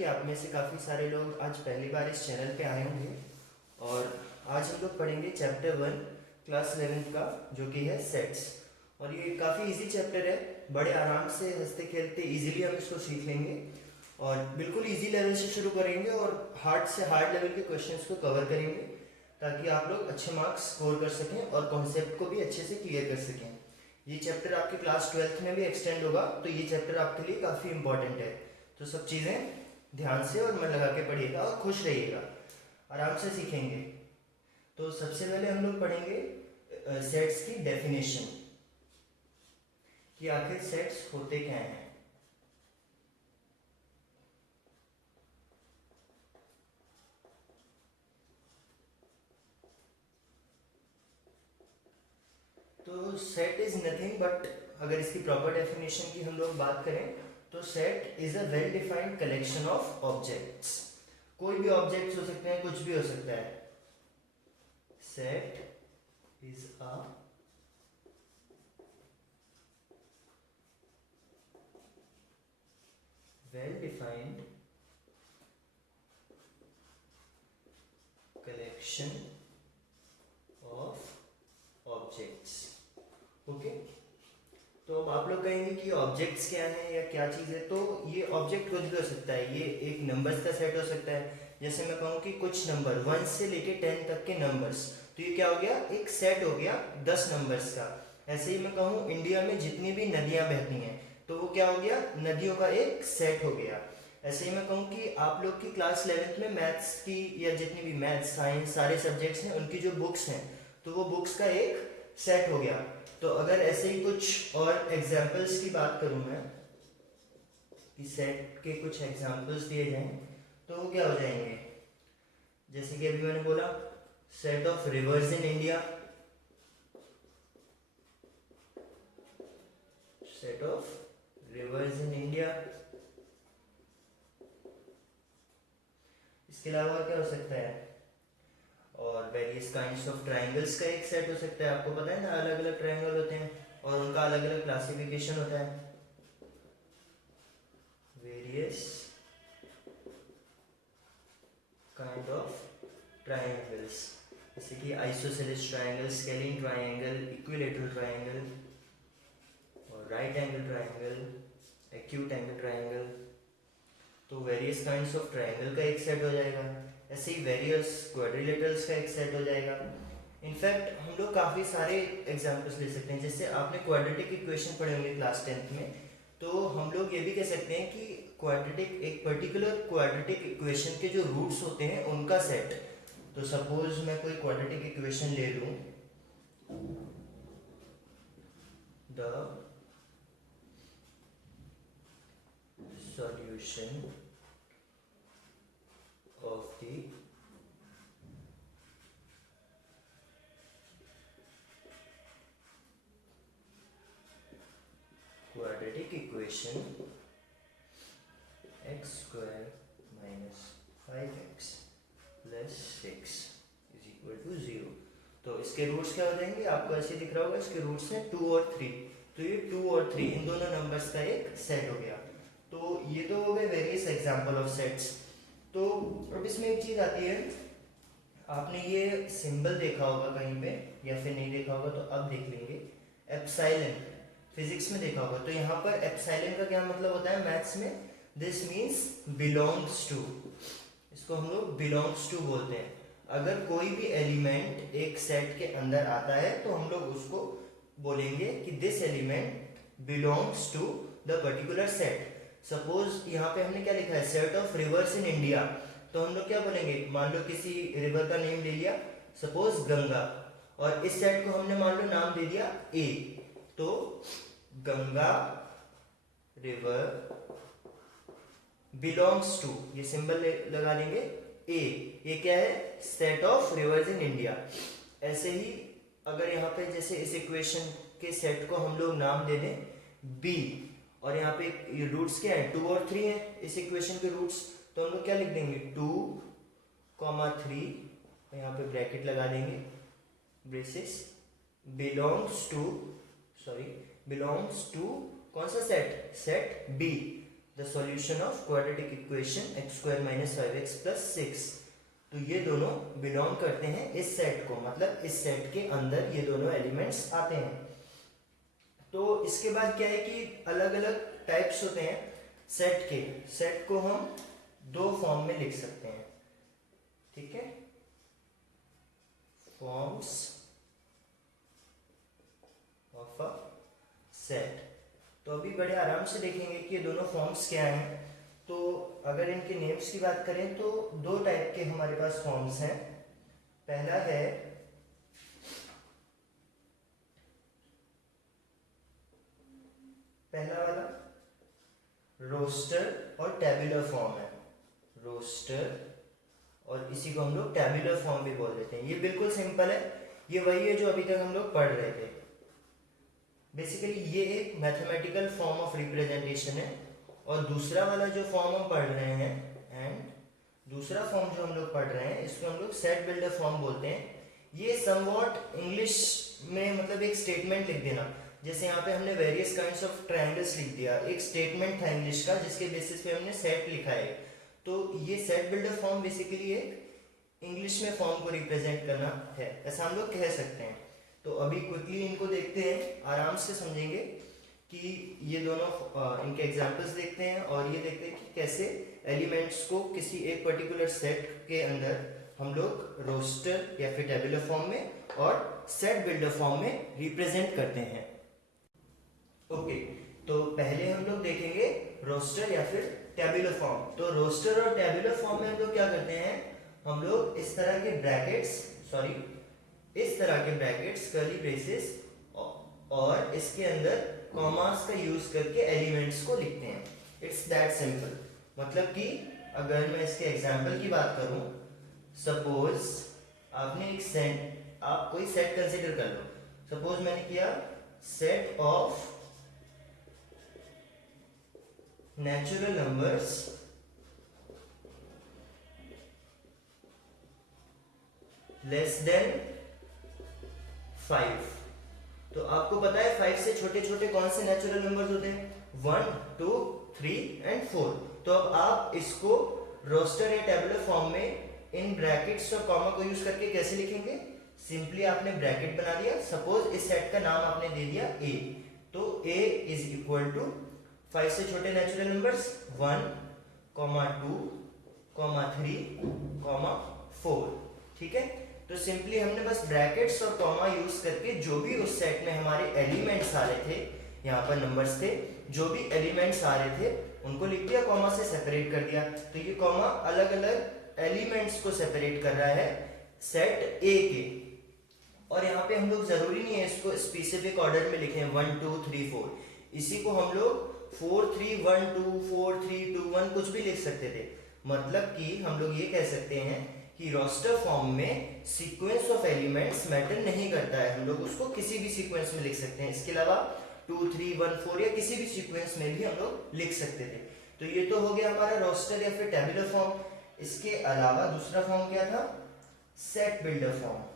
कि आप में से काफ़ी सारे लोग आज पहली बार इस चैनल पे आए होंगे और आज हम लोग पढ़ेंगे चैप्टर 1 क्लास 11th का, जो कि है सेट्स। और ये काफ़ी इजी चैप्टर है, बड़े आराम से हंसते खेलते इजीली हम इसको सीख लेंगे और बिल्कुल इजी लेवल से शुरू करेंगे और हार्ड से हार्ड लेवल के क्वेश्चंस को कवर करेंगे ताकि आप लोग अच्छे मार्क्स स्कोर कर सकें और कॉन्सेप्ट को भी अच्छे से क्लियर कर सकें। ये चैप्टर आपके क्लास 12th में भी एक्सटेंड होगा, तो ये चैप्टर आपके लिए काफ़ी इंपॉर्टेंट है। तो सब चीज़ें ध्यान से और मन लगा के पढ़िएगा और खुश रहिएगा, आराम से सीखेंगे। तो सबसे पहले हम लोग पढ़ेंगे सेट्स की डेफिनेशन कि आखिर सेट्स होते क्या हैं। तो सेट इज नथिंग बट, अगर इसकी प्रॉपर डेफिनेशन की हम लोग बात करें तो set is a well defined collection of objects. कोई भी ऑब्जेक्ट्स हो सकते हैं, कुछ भी हो सकता है। Set is a well defined collection of objects। Okay, तो अब आप लोग कहेंगे कि ऑब्जेक्ट्स क्या हैं या क्या चीज़ है। तो ये ऑब्जेक्ट कुछ भी हो सकता है, ये एक नंबर्स का सेट हो सकता है। जैसे मैं कहूँ कि कुछ नंबर 1 से लेके 10 तक के नंबर्स, तो ये क्या हो गया, एक सेट हो गया 10 नंबर्स का। ऐसे ही मैं कहूँ इंडिया में जितनी भी नदियाँ बहती हैं, तो वो क्या हो गया, नदियों का एक सेट हो गया। ऐसे ही मैं कहूँ कि आप लोग की क्लास 11th में मैथ्स की या जितनी भी मैथ्स साइंस सारे सब्जेक्ट्स हैं उनकी जो बुक्स हैं, तो वो बुक्स का एक सेट हो गया। तो अगर ऐसे ही कुछ और एग्जाम्पल्स की बात करूँ मैं, कि सेट के कुछ एग्जाम्पल्स दिए जाएं, तो वो क्या हो जाएंगे, जैसे कि अभी मैंने बोला set of rivers in India, set of rivers in India. इसके अलावा क्या हो सकता है, और वेरियस काइंड्स ऑफ ट्राइंगल्स का एक सेट हो सकता है। आपको पता है ना, अलग अलग ट्राइंगल होते हैं और उनका अलग अलग क्लासिफिकेशन होता है। वेरियस काइंड ऑफ ट्राइंगल्स, जैसे कि isosceles triangle, scalene triangle, equilateral triangle और right angle triangle, acute angle triangle. तो वेरियस काइंड्स ऑफ ट्राइंगल का एक सेट हो जाएगा। ऐसे ही वेरियस क्वाड्रिलेटरल्स का एक सेट हो जाएगा। इनफैक्ट हम लोग काफ़ी सारे एग्जांपल्स ले सकते हैं। जैसे आपने क्वाड्रेटिक इक्वेशन पढ़े होंगे क्लास 10th में, तो हम लोग ये भी कह सकते हैं कि क्वाड्रेटिक, एक पर्टिकुलर क्वाड्रेटिक इक्वेशन के जो रूट्स होते हैं उनका सेट। तो सपोज मैं कोई क्वाड्रेटिक इक्वेशन ले लूँ, the solution of the quadratic equation x square minus 5x plus 6 is equal to 0। तो इसके रूट्स क्या हो जाएंगे, आपको ऐसे दिख रहा होगा, इसके रूट्स हैं 2 और 3। तो ये 2 और 3 इन दोनों नंबर्स का एक सेट हो गया। तो ये तो हो गए वेरियस एग्जांपल ऑफ सेट्स। तो अब इसमें एक चीज आती है, आपने ये सिंबल देखा होगा कहीं पे या फिर नहीं देखा होगा, तो अब देख लेंगे। एप्सिलॉन फिजिक्स में देखा होगा। तो यहाँ पर एप्सिलॉन का क्या मतलब होता है मैथ्स में, दिस मीन्स बिलोंग्स टू। इसको हम लोग बिलोंग्स टू बोलते हैं। अगर कोई भी एलिमेंट एक सेट के अंदर आता है तो हम लोग उसको बोलेंगे कि this element belongs to the particular set. Suppose यहाँ पे हमने क्या लिखा है, set of rivers in India, तो हम लोग क्या बोलेंगे, मान लो किसी रिवर का नेम ले लिया, सपोज गंगा, और इस सेट को हमने मान लो नाम दे दिया ए, तो गंगा रिवर बिलोंग्स टू, ये सिंबल लगा लेंगे ए, ये क्या है, set of rivers in India. ऐसे ही अगर यहाँ पे जैसे इस इक्वेशन के सेट को हम लोग नाम दे दें बी, और यहाँ पे ये रूट्स क्या है, 2 और 3 है इस इक्वेशन के रूट्स, तो हम लोग क्या लिख देंगे 2,3, यहाँ पे ब्रैकेट लगा देंगे, ब्रेसेस, बिलोंग्स टू कौन सा set, set B. The solution of quadratic equation x square minus 5x plus 6। तो ये दोनों बिलोंग करते हैं इस सेट को, मतलब इस सेट के अंदर ये दोनों एलिमेंट्स आते हैं। तो इसके बाद क्या है कि अलग अलग टाइप्स होते हैं सेट के। सेट को हम दो फॉर्म में लिख सकते हैं, ठीक है, फॉर्म्स ऑफ अ सेट। तो अभी बड़े आराम से देखेंगे कि ये दोनों फॉर्म्स क्या हैं। तो अगर इनके नेम्स की बात करें तो दो टाइप के हमारे पास फॉर्म्स हैं। पहला है पहला वाला रोस्टर और टेबुलर फॉर्म है। रोस्टर और इसी को हम लोग टेबुलर फॉर्म भी बोल देते हैं। ये बिल्कुल सिंपल है, ये वही है जो अभी तक हम लोग पढ़ रहे थे। बेसिकली ये एक मैथमेटिकल फॉर्म ऑफ रिप्रेजेंटेशन है। और दूसरा वाला जो फॉर्म हम पढ़ रहे हैं, एंड दूसरा फॉर्म जो हम लोग पढ़ रहे हैं, इसको हम लोग सेट बिल्डर फॉर्म बोलते हैं। ये समवॉट इंग्लिश में मतलब एक स्टेटमेंट लिख देना। जैसे यहाँ पे हमने वेरियस काइंड्स ऑफ ट्रायंगल्स लिख दिया, एक स्टेटमेंट था इंग्लिश का जिसके बेसिस पे हमने सेट लिखा है। तो ये सेट बिल्डर फॉर्म बेसिकली एक इंग्लिश में फॉर्म को रिप्रेजेंट करना है, ऐसा हम लोग कह सकते हैं। तो अभी क्विकली इनको देखते हैं, आराम से समझेंगे कि ये दोनों इनके एग्जांपल्स देखते हैं और ये देखते हैं कि कैसे एलिमेंट्स को किसी एक पर्टिकुलर सेट के अंदर हम लोग रोस्टर या फिर टेबुलर फॉर्म में और सेट बिल्डर फॉर्म में रिप्रेजेंट करते हैं। ओके, तो पहले हम लोग देखेंगे रोस्टर या फिर टेबुलर फॉर्म। तो रोस्टर और टेबुलर फॉर्म में हम लोग क्या करते हैं, हम लोग इस तरह के ब्रैकेट्स कर्ली ब्रेसेस और इसके अंदर कॉमास का यूज करके एलिमेंट्स को लिखते हैं। It's that simple. मतलब कि अगर मैं इसके एग्जांपल की बात करूं, सपोज आपने आप कोई सेट कंसीडर कर लो। सपोज मैंने किया set of natural numbers less than 5। तो आपको पता है 5 से छोटे छोटे कौन से नेचुरल नंबर्स होते हैं, 1, 2, 3 एंड 4। तो अब आप इसको रोस्टर या टेबुलर फॉर्म में इन ब्रैकेट्स और कॉमा को यूज करके कैसे लिखेंगे। सिंपली आपने ब्रैकेट बना दिया, सपोज इस सेट का नाम आपने दे दिया ए। तो ए इज इक्वल टू 5 से छोटे नेचुरल नंबर्स 1, 2, 3, 4। ठीक है, तो सिंपली हमने बस ब्रैकेट्स और कॉमा यूज करके जो भी उस सेट में हमारे एलिमेंट्स आ रहे थे, यहाँ पर नंबर्स थे, जो भी एलिमेंट्स आ रहे थे उनको लिख दिया, कॉमा से सेपरेट कर दिया। तो ये कॉमा अलग अलग एलिमेंट्स को सेपरेट कर रहा है सेट ए के। और यहाँ पे हम लोग जरूरी नहीं है इसको स्पेसिफिक ऑर्डर में लिखें 1, 2, 3, 4। इसी को हम लोग 4, 3, 1, 2, 4, 3, 2, 1 कुछ भी लिख सकते थे। मतलब कि हम लोग ये कह सकते हैं कि रोस्टर फॉर्म में सीक्वेंस ऑफ एलिमेंट्स मैटर नहीं करता है, हम लोग उसको किसी भी सीक्वेंस में लिख सकते हैं। इसके अलावा 2, 3, 1, 4 या किसी भी सीक्वेंस में भी हम लोग लिख सकते थे। तो ये तो हो गया हमारा रोस्टर या फिर टेबुलर फॉर्म। इसके अलावा दूसरा फॉर्म क्या था, सेट बिल्डर फॉर्म।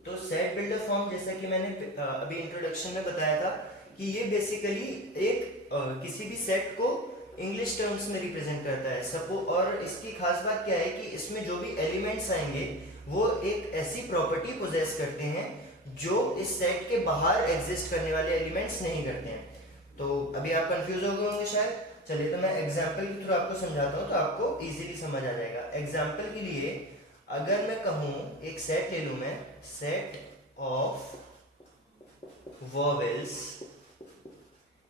तो सेट बिल्डर फॉर्म, जैसा कि मैंने अभी इंट्रोडक्शन में बताया था कि ये बेसिकली एक किसी भी सेट को इंग्लिश टर्म्स में रिप्रेजेंट करता है सपोज। और इसकी खास बात क्या है कि इसमें जो भी एलिमेंट्स आएंगे वो एक ऐसी प्रॉपर्टी पोजेस करते हैं जो इस सेट के बाहर एग्जिस्ट करने वाले एलिमेंट्स नहीं करते हैं। तो अभी आप कंफ्यूज हो गए होंगे शायद। चलिए, तो मैं एग्जाम्पल के थ्रू आपको समझाता हूँ तो आपको इजीली समझ आ जाएगा। एग्जाम्पल के लिए अगर मैं कहूँ एक सेट ले लूँ मैं, set of vowels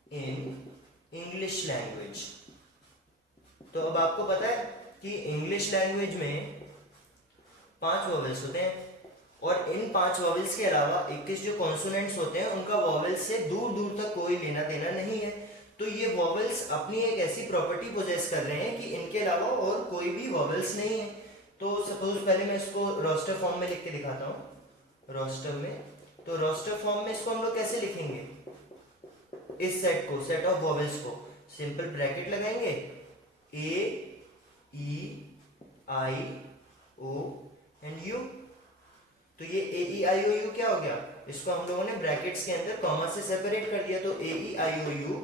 in English language. तो अब आपको पता है कि इंग्लिश लैंग्वेज में 5 वॉवेल्स होते हैं और इन 5 वॉवेल्स के अलावा 21 जो कॉन्सोनेंट्स होते हैं उनका वॉवेल्स से दूर दूर तक कोई लेना देना नहीं है। तो ये वॉवेल्स अपनी एक ऐसी प्रॉपर्टी पोजेस कर रहे हैं कि इनके अलावा और कोई भी वॉवेल्स नहीं है। तो सपोज पहले मैं इसको रोस्टर फॉर्म में लिख के दिखाता हूँ। रोस्टर में, तो रोस्टर फॉर्म में इसको हम लोग कैसे लिखेंगे, इस सेट को, सेट ऑफ वॉवेल्स को सिंपल ब्रैकेट लगाएंगे, ए, ई, आई, ओ एंड यू। तो ये ए ई आई ओ यू क्या हो गया, इसको हम लोगों ने ब्रैकेट्स के अंदर कॉमा से सेपरेट कर दिया, तो ए ई आई ओ यू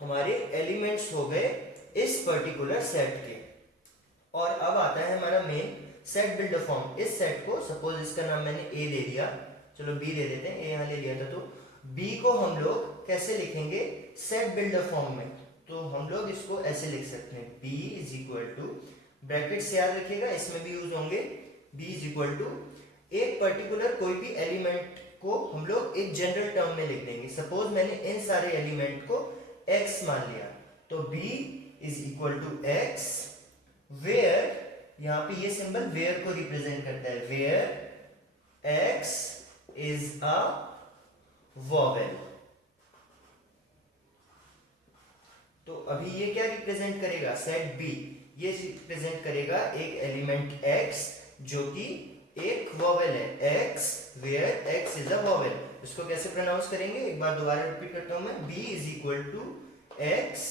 हमारे एलिमेंट्स हो गए इस पर्टिकुलर सेट के। और अब आता है हमारा मेन सेट बिल्डर फॉर्म। इस सेट को सपोज इसका नाम मैंने ए दे दिया, चलो बी दे देते हैं, ए यहाँ ले लिया था, तो बी को हम लोग कैसे लिखेंगे सेट बिल्डर फॉर्म में, तो हम लोग इसको ऐसे लिख सकते हैं B is equal to, bracket से याद रखिएगा इसमें भी यूज होंगे, बी इज इक्वल टू एक पर्टिकुलर कोई भी एलिमेंट को हम लोग एक जनरल टर्म में लिख देंगे। सपोज मैंने इन सारे एलिमेंट को x मान लिया, तो b is equal to x where, यहां पे ये सिंबल वेयर को रिप्रेजेंट करता है, where x is a vowel. तो अभी ये क्या रिप्रेजेंट करेगा, सेट b ये रिप्रेजेंट करेगा एक एलिमेंट x जो कि एक वॉवेल है, x where x is a vowel. इसको कैसे प्रोनाउंस करेंगे, एक बार दोबारा रिपीट करता हूं मैं, b is equal to x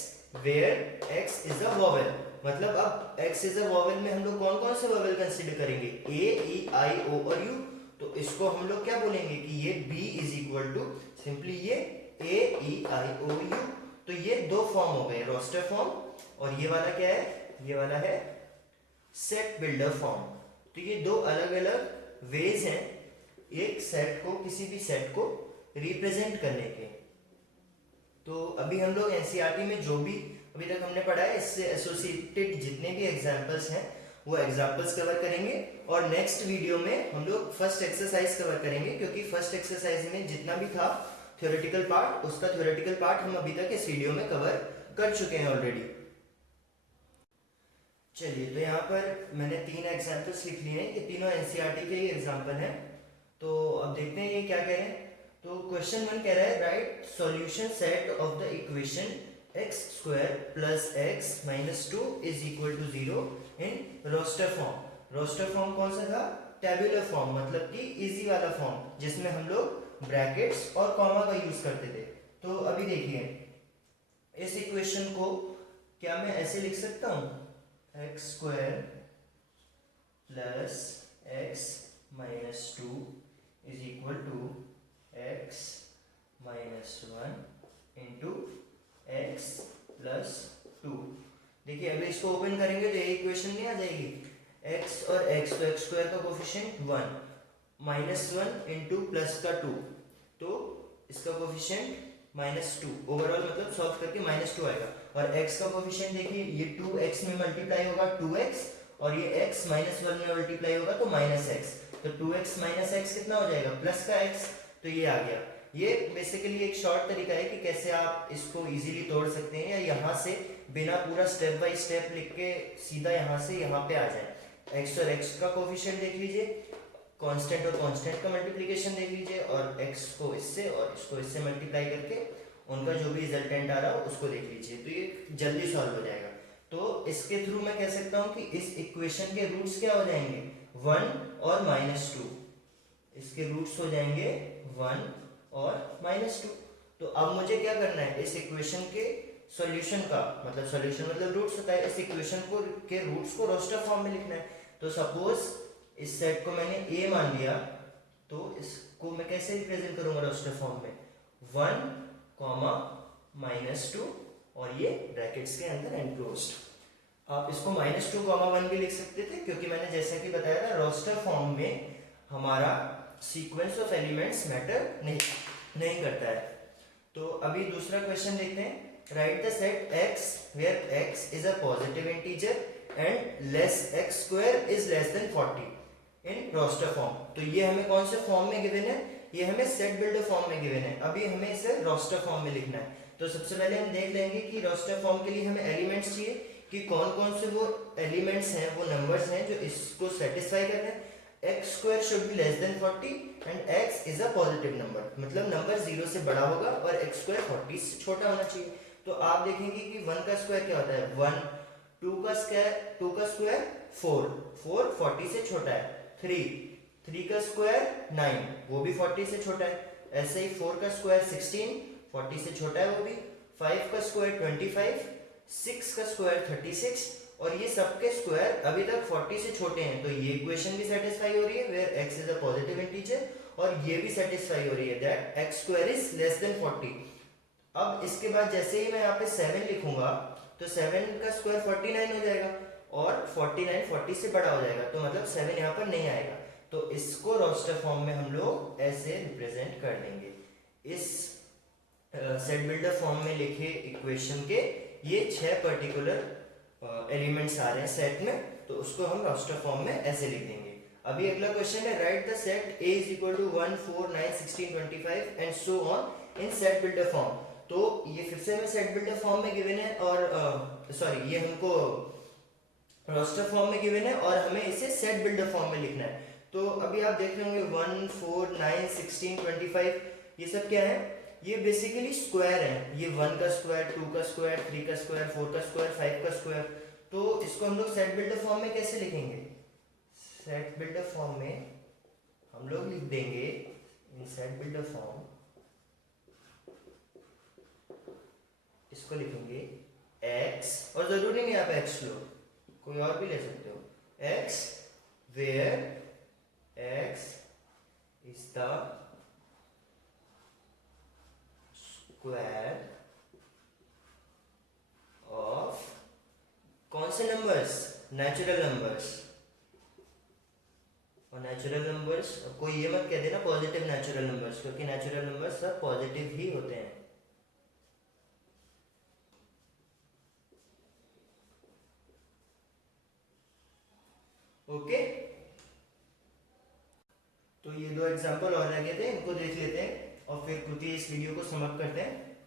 where x is a vowel. मतलब अब x इज अ वॉवेल में हम लोग कौन कौन से वॉवेल कंसीडर करेंगे, a e i o और u, तो इसको हम लोग क्या बोलेंगे कि ये b is equal to simply ये a e i o u। तो ये दो फॉर्म हो गए, रोस्टर फॉर्म, और ये वाला क्या है, ये वाला है सेट बिल्डर फॉर्म। तो ये दो अलग अलग वेज हैं एक सेट को, किसी भी सेट को रिप्रेजेंट करने के। तो अभी हम लोग एनसीईआरटी में जो भी अभी तक हमने पढ़ा है इससे एसोसिएटेड जितने भी एग्जांपल्स हैं वो एग्जांपल्स कवर करेंगे, और नेक्स्ट वीडियो में हम लोग फर्स्ट एक्सरसाइज कवर करेंगे, क्योंकि फर्स्ट एक्सरसाइज में जितना भी था थ्योरेटिकल पार्ट, उसका थ्योरेटिकल पार्ट हम अभी तक इस वीडियो में कवर कर चुके हैं ऑलरेडी। चलिए, तो यहाँ पर मैंने 3 एग्जांपल्स लिख लिए हैं, ये तीनों एनसीईआरटी के ही एग्जांपल हैं। तो अब देखते हैं ये क्या कह रहे हैं। तो क्वेश्चन 1 कह रहा है right solution set of the equation x square plus x minus 2 is equal to 0 in roster form. Roster form कौन सा था, टेबुलर फॉर्म, मतलब कि इजी वाला फॉर्म जिसमें हम लोग ब्रैकेट्स और कॉमा का यूज करते थे। तो अभी देखिए इस इक्वेशन को क्या मैं ऐसे लिख सकता हूँ, x square plus x minus 2 is equal to x minus 1 into x plus 2। देखिए अभी इसको ओपन करेंगे तो ये इक्वेशन नहीं आ जाएगी, x और x, तो x स्क्वायर का कोफिशिएंट 1 माइनस 1 इंटू प्लस का 2, तो इसका कोफिशिएंट माइनस 2, ओवरऑल मतलब सॉल्व करके माइनस 2 आएगा। और x का कोफिशिएंट देखिए ये 2x में मल्टीप्लाई होगा 2x, और ये x माइनस 1 में मल्टीप्लाई होगा तो माइनस x, तो 2x माइनस x कितना हो जाएगा, प्लस का x, तो ये आ गया। ये बेसिकली एक शॉर्ट तरीका है कि कैसे आप इसको इजीली तोड़ सकते हैं, या यहाँ से बिना पूरा स्टेप बाय स्टेप लिख के सीधा यहाँ से यहाँ पे आ जाए। x और x का कोफिशिएंट देख लीजिए, कांस्टेंट और कांस्टेंट का मल्टीप्लिकेशन देख लीजिए, और x को इससे और इसको इससे मल्टीप्लाई करके उनका जो भी रिजल्टेंट आ रहा हो उसको देख लीजिए, तो ये जल्दी सॉल्व हो जाएगा। तो इसके थ्रू मैं कह सकता हूँ कि इस इक्वेशन के रूट्स क्या हो जाएंगे, 1 और माइनस 2, इसके रूट्स हो जाएंगे 1 और माइनस 2। तो अब मुझे क्या करना है, इस इक्वेशन के सॉल्यूशन का मतलब सॉल्यूशन मतलब रूट्स होता है, इस इक्वेशन को के रूट्स को रोस्टर फॉर्म में लिखना है। तो सपोज इस सेट को मैंने a मान लिया, तो इसको मैं कैसे रिप्रेजेंट करूंगा रोस्टर फॉर्म में, 1 कॉमा माइनस 2 और ये ब्रैकेट्स के अंदर एनक्लोज्ड। आप इसको माइनस 2 कॉमा 1 भी लिख सकते थे, क्योंकि मैंने जैसा कि बताया था रोस्टर फॉर्म में हमारा सीक्वेंस ऑफ एलिमेंट्स मैटर नहीं करता है। तो अभी दूसरा क्वेश्चन देखते हैं, write the set x where x is a positive integer and less x square is less than 40 in roster form. तो ये हमें कौन से फॉर्म में गिवन है, ये हमें सेट बिल्डर फॉर्म में गिवन है, अभी हमें इसे रोस्टर फॉर्म में लिखना है। तो सबसे पहले हम देख लेंगे कि रोस्टर फॉर्म के लिए हमें एलिमेंट्स चाहिए कि कौन कौन से वो एलिमेंट्स हैं, वो नंबर्स हैं जो इसको सेटिस्फाई कर रहे हैं। x square should be less than 40 and x is a positive number, मतलब नंबर 0 से बड़ा होगा और x स्क्वायर 40 से छोटा होना चाहिए। तो आप देखेंगे कि 1 का स्क्वायर क्या होता है 1, 2 का स्क्वायर 4, 4 40 से छोटा है, 3 का स्क्वायर 9 वो भी 40 से छोटा है, ऐसे ही 4 का स्क्वायर 16 40 से छोटा है वो भी, 5 का स्क्वायर 25, 6 का स्क्वायर 36 और ये सबके स्क्वायर अभी तक 40 से छोटे हैं, तो ये इक्वेशन भी सेटिस्फाई हो रही है where x is a positive integer, और ये भी सेटिस्फाई हो रही है that x square is less than 40। अब इसके बाद जैसे ही मैं यहाँ पे 7 लिखूंगा तो 7 का स्क्वायर 49 हो जाएगा, और 49 40 से बड़ा हो जाएगा, तो मतलब 7 यहाँ पर नहीं आएगा। तो इसको रोस्टर फॉर्म में हम लोग ऐसे रिप्रेजेंट कर देंगे। इस सेट बिल्डर फॉर्म में लिखे इक्वेशन के ये 6 पर्टिकुलर एलिमेंट्स आ रहे हैं सेट में, तो उसको हम रोस्टर फॉर्म में ऐसे लिख देंगे। अभी अगला क्वेश्चन है write the set A is equal to 1 4 9 16 25 and so on in set builder form. तो ये फिर से हमें सेट बिल्डर फॉर्म में गिवन है, और सॉरी ये हमको रोस्टर फॉर्म में गिवन है और हमें इसे सेट बिल्डर फॉर्म में लिखना है। तो अभी आप देख रहे होंगे 1 4 9 16 25 ये सब क्या है, ये बेसिकली स्क्वायर है। ये 1 का स्क्वायर, 2 का स्क्वायर, 3 का स्क्वायर, 4 का स्क्वायर, 5 का स्क्वायर। तो इसको हम लोग सेट बिल्डर फॉर्म में कैसे लिखेंगे? सेट बिल्डर फॉर्म में हम लोग लिख देंगे इन सेट बिल्डर फॉर्म, इसको लिखेंगे x, और जरूरी नहीं आप x लो, कोई और भी ले सकते हो, x where x is the square of कौन से नंबर्स? Natural numbers. और नेचुरल नंबर्स कोई ये मत कह देना पॉजिटिव नेचुरल नंबर्स, क्योंकि नेचुरल नंबर्स सब पॉजिटिव ही होते हैं। ओके तो ये 2 एग्जांपल और रह गए थे, इनको देख लेते हैं और फिर खुद ही इस वीडियो को समाप्त करते हैं।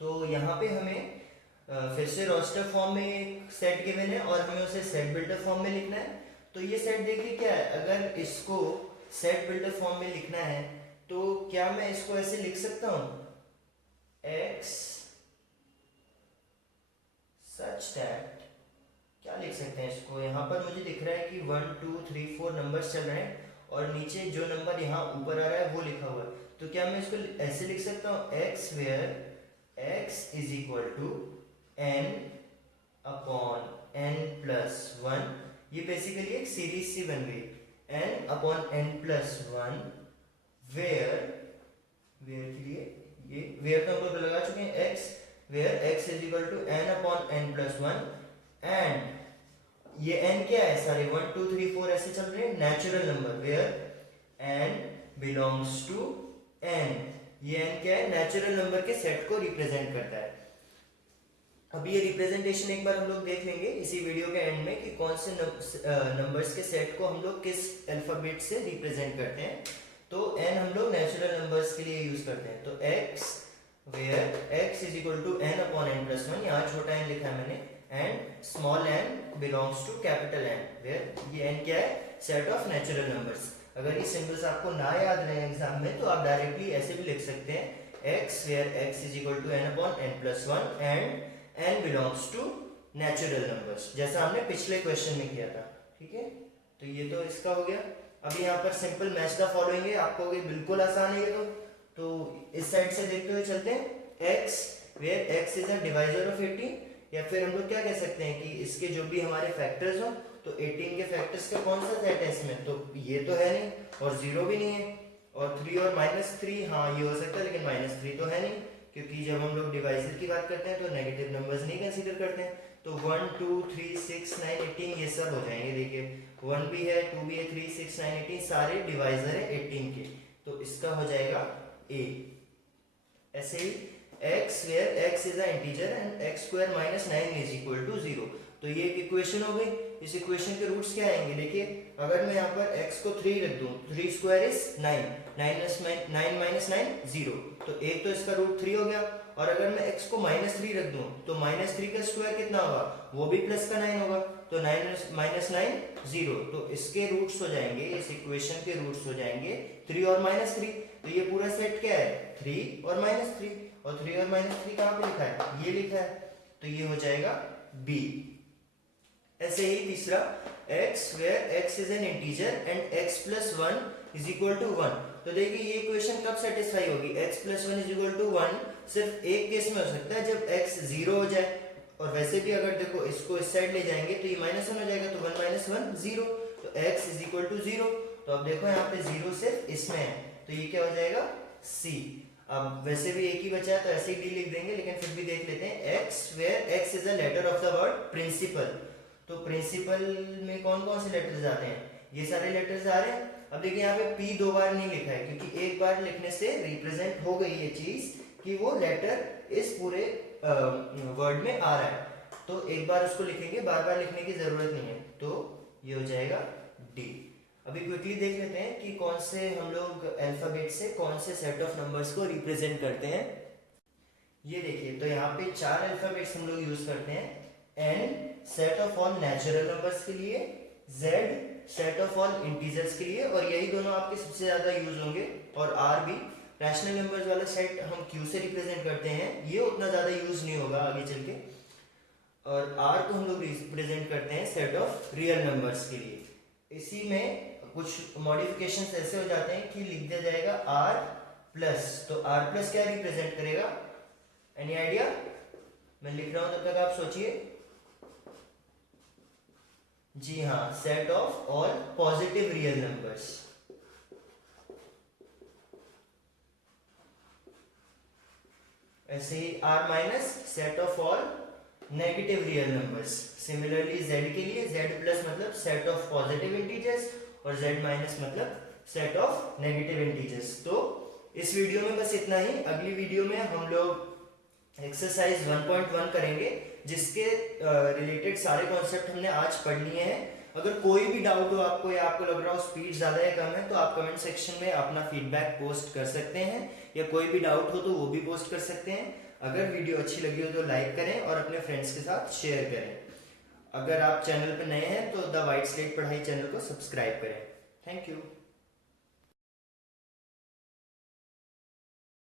तो यहाँ पे हमें फिर से रोस्टर फॉर्म में एक सेट गिवन है और हमें उसे सेट बिल्डर फॉर्म में लिखना है। तो ये सेट देखिए क्या है, अगर इसको सेट बिल्डर फॉर्म में लिखना है तो क्या मैं इसको ऐसे लिख सकता हूं, x सच दैट, क्या लिख सकते हैं इसको, यहाँ पर मुझे दिख रहा है कि 1 2 3 4 नंबर्स चल रहे हैं और नीचे जो नंबर यहाँ ऊपर आ रहा है वो लिखा हुआ है। तो क्या मैं इसको ऐसे लिख सकता हूँ x where x is equal to n upon n plus 1। ये बेसिकली एक सीरीज सी बन गई, n upon n plus 1 where के लिए ये वेयर तो हम लोग लगा चुके हैं, x where x is equal to n upon n plus 1 and ये n क्या है, सारे 1 2 3 4 ऐसे चल रहे हैं natural number where n belongs to n। ये n क्या है, नेचुरल नंबर के सेट को रिप्रेजेंट करता है। अभी ये रिप्रेजेंटेशन एक बार हम लोग देख लेंगे इसी वीडियो के एंड में कि कौन से नंबर्स के सेट को हम लोग किस अल्फाबेट से रिप्रेजेंट करते हैं। तो n हम लोग नेचुरल नंबर्स के लिए यूज करते हैं। तो x where x is equal to n upon n plus 1, यहाँ छोटा n लिखा है मैंने, and small n belongs to capital N वेयर ये n क्या है, सेट ऑफ नेचुरल नंबर्स। अगर ये सिंबल्स आपको ना याद रहे एग्जाम में तो आप डायरेक्टली ऐसे भी लिख सकते हैं, x where x is equal to n upon n plus 1 and n belongs to natural numbers, जैसा हमने पिछले क्वेश्चन में किया था। ठीक है, तो ये तो इसका हो गया। अभी यहाँ पर सिंपल मैच द फॉलोइंग है, आपको बिल्कुल आसान है ये तो इस साइड से देखते हुए चलते हैं। x where x is a divisor of 18, या फिर हम लोग क्या कह सकते हैं कि इसके जो भी हमारे फैक्टर्स हो, तो 18 के फैक्टर्स का कौन सा सेट है इसमें, तो ये तो है नहीं और 0 भी नहीं है, और 3 और -3 हाँ ये हो सकता है, लेकिन -3 तो है नहीं, क्योंकि जब हम लोग डिवाइजर की बात करते हैं तो नेगेटिव नंबर्स नहीं कंसीडर करते हैं। तो 1 2 3 6 9 18 ये सब हो जाएंगे, देखिए 1 भी है 2 भी है 3 6 9 18 सारे डिवाइजर है 18 के, तो इसका हो जाएगा a। ऐसे ही x where x is a integer and x square minus 9 is equal to 0, तो ये एक इक्वेशन हो गई। इस इक्वेशन के रूट्स क्या आएंगे, देखिए अगर मैं यहाँ पर x को 3 रख दूं, 3 स्क्वायर इज 9, 9 माइनस 9 0, तो एक तो इसका रूट 3 हो गया। और अगर मैं x को -3 रख दूं तो -3 का स्क्वायर कितना होगा, वो भी प्लस का 9 होगा, तो 9 माइनस 9 0, तो इसके रूट्स हो जाएंगे, इस इक्वेशन के रूट्स हो जाएंगे 3 और -3। तो ये पूरा सेट क्या है, 3 और -3, और 3 और -3 कहाँ पे लिखा है, ये लिखा है, तो ये हो जाएगा b। ऐसे ही तीसरा x where x is an integer and x plus 1 is equal to 1, तो देखिए ये इक्वेशन कब सेटिस्फाई होगी, x plus 1 is equal to 1 सिर्फ एक केस में हो सकता है, जब x 0 हो जाए, और वैसे भी अगर देखो इसको इस साइड ले जाएंगे तो ये माइनस वन हो जाएगा, तो 1 माइनस 1 0, तो x इज इक्वल टू 0। तो अब देखो यहाँ पे 0 सिर्फ इसमें है, तो ये क्या हो जाएगा c। अब वैसे भी एक ही बचा है तो ऐसे ही d लिख देंगे, लेकिन फिर भी देख लेते हैं x, where x is a letter of the word principal. तो प्रिंसिपल में कौन कौन से लेटर्स आते हैं, ये सारे लेटर्स आ रहे हैं। अब देखिए यहाँ पे p 2 बार नहीं लिखा है, क्योंकि एक बार लिखने से रिप्रेजेंट हो गई ये चीज कि वो लेटर इस पूरे वर्ड में आ रहा है, तो एक बार उसको लिखेंगे, बार बार लिखने की जरूरत नहीं है, तो ये हो जाएगा डी। अभी क्विकली देख लेते हैं कि कौन से हम लोग अल्फाबेट से कौन से सेट ऑफ नंबर्स को रिप्रेजेंट करते हैं। ये देखिए, तो यहाँ पे 4 अल्फाबेट्स हम लोग यूज करते हैं। N set of all natural numbers के लिए, Z set of all integers के लिए, और यही दोनों आपके सबसे ज्यादा यूज होंगे, और आर भी रैशनल नंबर्स वाला सेट हम क्यू से रिप्रेजेंट करते हैं, ये उतना ज्यादा यूज नहीं होगा आगे चल के। और आर को हम लोग रिप्रेजेंट करते हैं सेट ऑफ रियल नंबर्स के लिए। इसी में कुछ मॉडिफिकेशंस ऐसे हो जाते हैं कि लिख दिया जाएगा आर प्लस, तो आर प्लस क्या रिप्रेजेंट करेगा, एनी आइडिया? मैं लिख रहा हूं तब तक आप सोचिए। जी हाँ, set of all positive real numbers. ऐसे ही R minus set of all negative real numbers. Similarly Z के लिए जेड प्लस मतलब सेट ऑफ पॉजिटिव इंटीजर्स, और जेड माइनस मतलब सेट ऑफ नेगेटिव इंटीजर्स। तो इस वीडियो में बस इतना ही। अगली वीडियो में हम लोग एक्सरसाइज 1.1 करेंगे, जिसके रिलेटेड सारे कॉन्सेप्ट हमने आज पढ़ लिए हैं। अगर कोई भी डाउट हो आपको, या आपको लग रहा हो स्पीड ज्यादा या कम है, तो आप कमेंट सेक्शन में अपना फीडबैक पोस्ट कर सकते हैं, या कोई भी डाउट हो तो वो भी पोस्ट कर सकते हैं। अगर वीडियो अच्छी लगी हो तो लाइक करें और अपने फ्रेंड्स के साथ शेयर करें। अगर आप चैनल पर नए हैं तो द वाइट स्लेट पढ़ाई चैनल को सब्सक्राइब करें। Thank you.